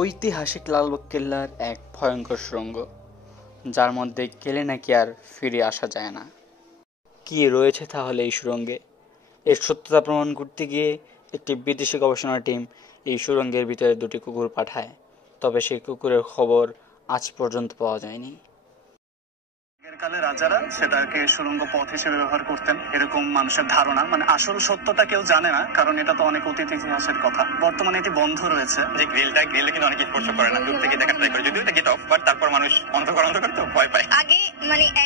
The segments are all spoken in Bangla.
ঐতিহাসিক লালবাগ কেল্লার এক ভয়ঙ্কর সুড়ঙ্গ, যার মধ্যে গেলে নাকি আর ফিরে আসা যায় না। কি রয়েছে তাহলে এই সুড়ঙ্গে? এর সত্যতা প্রমাণ করতে গিয়ে একটি বিদেশি গবেষণা টিম এই সুড়ঙ্গের ভিতরে 2টি কুকুর পাঠায়, তবে সেই কুকুরের খবর আজ পর্যন্ত পাওয়া যায়নি। কালে রাজারা সেটাকে সুড়ঙ্গ পথ হিসেবে ব্যবহার করতেন, এরকম মানুষের ধারণা। আসল সত্যটা কেউ জানে না, কারণ এটা তো অনেক অতীত ইতিহাসের কথা। বর্তমানে এটি বন্ধ রয়েছে। যে গ্রিলে কিন্তু অনেকে স্পর্শ করে না, দূর থেকে দেখা ট্রাই করে, যদিও এটা গেট অফ, বাট তারপর মানুষ অন্ধকার তো ভয় পায়। আগে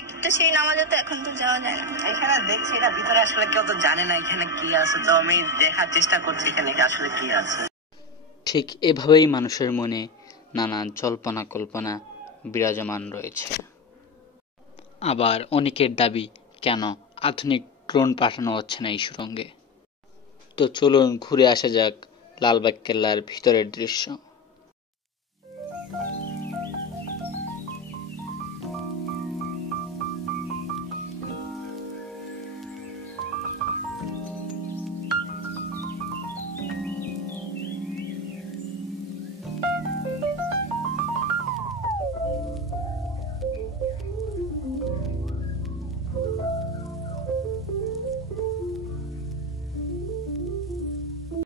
একটা সেই নামা যেত, এখন তো যাওয়া যায় না। এখানে দেখছি এটা ভিতরে আসলে কেউ তো জানে না এখানে কি আছে, তো আমি দেখার চেষ্টা করছি এখানে আসলে কি আছে। ঠিক এভাবেই মানুষের মনে নানা জল্পনা কল্পনা বিরাজমান রয়েছে। আবার অনেকের দাবি, কেন আধুনিক ড্রোন পাঠানো হচ্ছে না এই সুড়ঙ্গে? তো চলুন ঘুরে আসা যাক লালবাগ কেল্লার ভিতরের দৃশ্য।